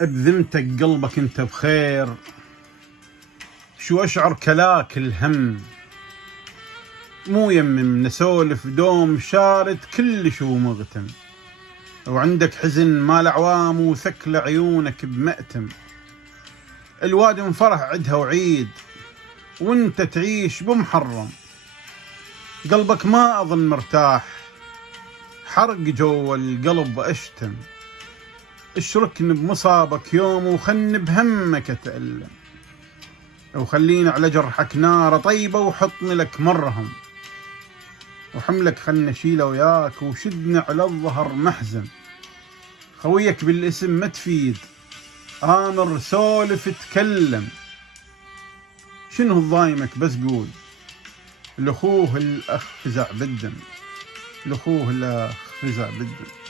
بذمتك قلبك انت بخير؟ شو اشعر كلاك الهم، مو يمم نسولف دوم شارد كلش ومغتم، وعندك حزن مال عوام وثكل عيونك بمأتم. الوادم فرح عدها وعيد وانت تعيش بمحرم، قلبك ما اظن مرتاح، حرق جوا القلب اشتم. اشركني بمصابك يوم وخلني بهمك اتألم، وخليني على جرحك نار طيبة وحطني لك مرهم، وحملك خلنا شيله وياك وشدني على الظهر محزن. خويك بالاسم ما تفيد، آمر سولف تكلم. شنو الضايمك بس قول، لأخوه الأخ فزع بالدم، لأخوه الأخ فزع بالدم.